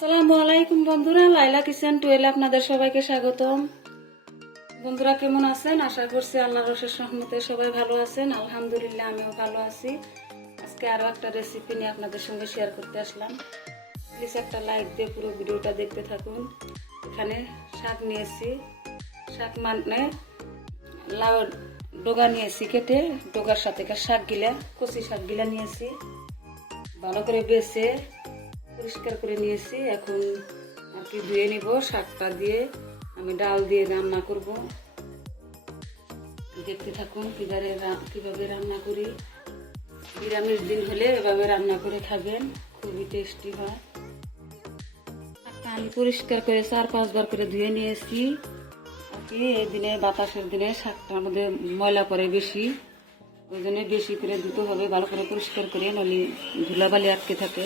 আসসালামু আলাইকুম বন্ধুরা, লাইলা কিচেন টুয়েলে আপনাদের সবাইকে স্বাগতম। বন্ধুরা কেমন আছেন? আশা করছি আল্লাহ রসের সহমতে সবাই ভালো আছেন। আলহামদুলিল্লাহ, আমিও ভালো আছি। আজকে আরও একটা রেসিপি নিয়ে আপনাদের সঙ্গে শেয়ার করতে আসলাম। প্লিজ একটা লাইক দিয়ে পুরো ভিডিওটা দেখতে থাকুন। এখানে শাক নিয়েছি। শাক মানে লাউ ডোগা নিয়েছি কেটে, ডোগার সাথে শাক গিলা কচি শাক গিলা নিয়েছি। ভালো করে বেছে পরিষ্কার করে নিয়েছি। এখন আর কি ধুয়ে নিব শাকটা দিয়ে। আমি ডাল দিয়ে রান্না করব। দেখতে থাকুন কীভাবে কীভাবে রান্না করি। নিরামিষ দিন হলে এভাবে রান্না করে খাবেন, খুবই টেস্টি হয়। আমি পরিষ্কার করে চার পাঁচবার করে ধুয়ে নিয়েছি। আর কি, এই দিনে, বাতাসের দিনে শাকটার মধ্যে ময়লা পড়ে বেশি। ওই জন্য বেশি করে ধুতে হবে, ভালো করে পরিষ্কার করে নলি ধুলাবালি আটকে থাকে।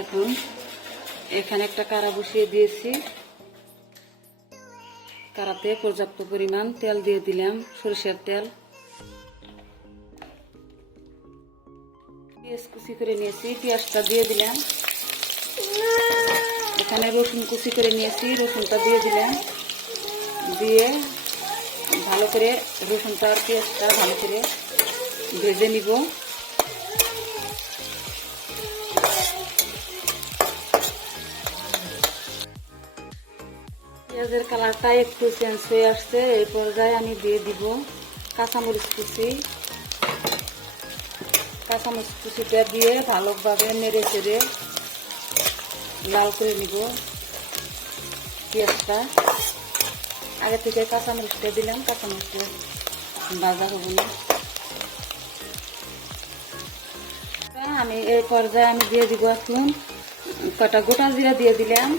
এখন এখানে একটা কারা বসিয়ে দিয়েছি। কারাতে পর্যাপ্ত পরিমাণ তেল দিয়ে দিলাম, সরিষার তেল। পেঁয়াজ কুচি করে নিয়েছি, পেঁয়াজটা দিয়ে দিলাম। এখানে রসুন কুচি করে নিয়েছি, রসুনটা দিয়ে দিলাম। দিয়ে ভালো করে রসুনটা আর পেঁয়াজটা ভালো করে ভেজে নিব। পেঁয়াজের কালারটা একটু চেঞ্জ হয়ে আসছে, এই পর্যায়ে আমি দিয়ে দিব কাঁচামরিচ কুচি। কাঁচামরিচ কুচিটা দিয়ে ভালোভাবে নেড়ে চেড়ে লাল করে নিব পেঁয়াজটা। আগে থেকে কাঁচামরিচটা দিলাম, কাঁচামরিচটা ভাজা হব না। আমি এই পর্যায়ে আমি দিয়ে দিব এখন কটা গোটা জিরা দিয়ে দিলাম।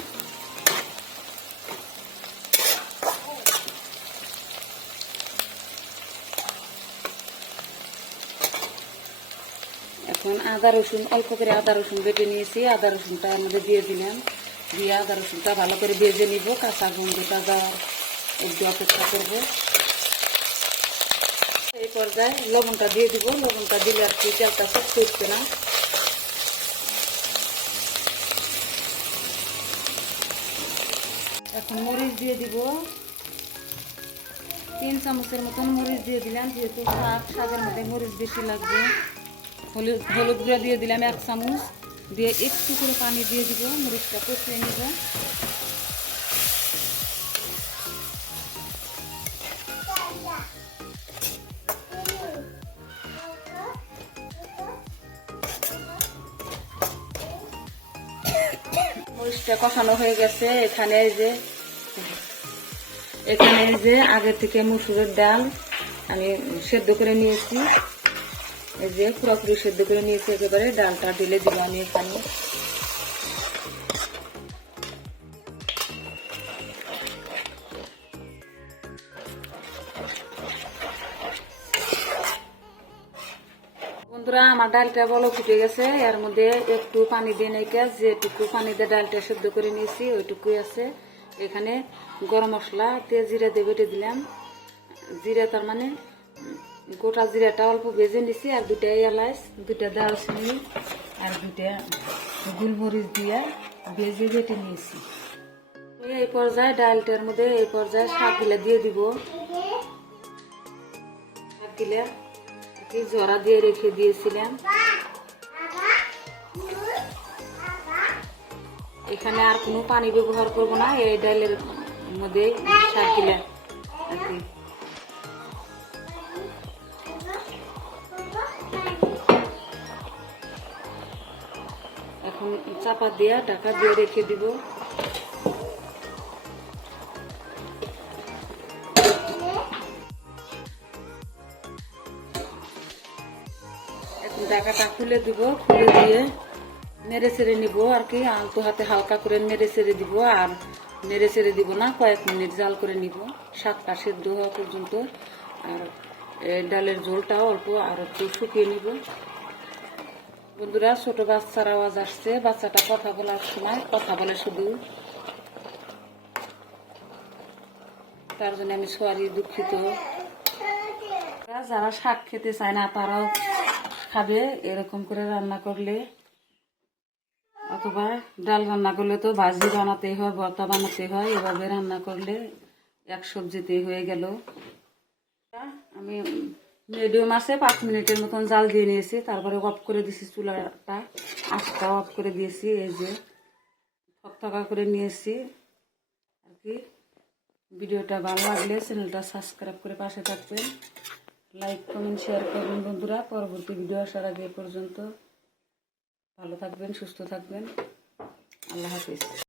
এখন আদা রসুন, অল্প করে আদা রসুন বেটে নিয়েছি। আদা রসুনটা এর দিয়ে দিলাম। দিয়ে আদা রসুনটা ভালো করে ভেজে নিব। কাঁচা গন্ধটা দেওয়ার একটু অপেক্ষা করব। এই পর্যায়ে লবণটা দিয়ে দিব। লবণটা দিলে আর কি তেলটা সব করছে না। এখন মরিচ দিয়ে দিব। তিন চামচের মতন মরিচ দিয়ে দিলাম। যেহেতু শাক, শাকের মধ্যে মরিচ বেশি লাগবে। হলুদ হলুদ গুঁড়া দিয়ে দিলাম এক চামচ। দিয়ে একটু করে পানি দিয়ে দিব, মরিচটা কষিয়ে নিব। মরিচটা কষানো হয়ে গেছে। এখানে যে এখানে যে আগে থেকে মুসুরের ডাল আমি সেদ্ধ করে নিয়েছি। এই যে পুরোপুরি সেদ্ধ করে নিয়েছি একেবারে, ডালটা ঢেলে দিব আমি এখানে। বন্ধুরা, আমার ডালটা বলো ফুটে গেছে, এর মধ্যে একটু পানি দিয়ে নাইকা, যেটুকু পানি দিয়ে ডালটা সেদ্ধ করে নিয়েছি, ওইটুকুই আছে। এখানে গরম মশলা দিয়ে জিরা দিয়ে বেটে দিলাম। জিরা তার মানে গোটা জিরাটা অল্প ভেজে নিছি আর দুটা এলাচ দুটা দারচিনি আর দুটা গুলমরিচ দিয়ে ভেজে বেটে নিয়েছি। এই পর্যায়ে ডালটার মধ্যে এই পর্যায়ে শাকগুলা দিয়ে দিব। শাকগুলা কি জরা দিয়ে রেখে দিয়েছিলাম। এখানে আর কোনো পানি ব্যবহার করব না, এই ডালের মধ্যে শাকগুলা আর কি। চাপা দিয়ে ঢাকা দিয়ে রেখে দিব। ঢাকাটা খুলে দিব, খুলে দিয়ে নেড়ে চেড়ে নিব আর কি। আলতো হাতে হালকা করে নেড়ে চেড়ে দিব আর নেড়ে চেড়ে দিব না, কয়েক মিনিট জাল করে নিব। সাতটা সেদ্ধ হওয়া পর্যন্ত। আর ডালের ঝোলটাও অল্প আর একটু শুকিয়ে নিব। বন্ধুরা, ছোট বাচ্চার আওয়াজ আসছে। বাচ্চাটা কথা বলার সময় কথা বলে শুধু। তার জন্য আমি সরি দুঃখিত। যারা শাক খেতে চায় না, তারাও খাবে, এরকম করে রান্না করলে। অথবা ডাল রান্না করলে তো ভাজি বানাতে হয়, ভর্তা বানাতে হয়, এভাবে রান্না করলে এক সবজিতে হয়ে গেল। আমি মিডিয়াম আছে পাঁচ মিনিটের মতন জাল দিয়ে নিয়েছি, তারপরে অফ করে দিয়েছি চুলাটা। আঁচটা অফ করে দিয়েছি, এই যে থকথকা করে নিয়েছি। আর কি, ভিডিওটা ভালো লাগলে চ্যানেলটা সাবস্ক্রাইব করে পাশে থাকবেন। লাইক কমেন্ট শেয়ার করবেন বন্ধুরা, পরবর্তী ভিডিও আসার আগে পর্যন্ত। ভালো থাকবেন, সুস্থ থাকবেন। আল্লাহ হাফিজ।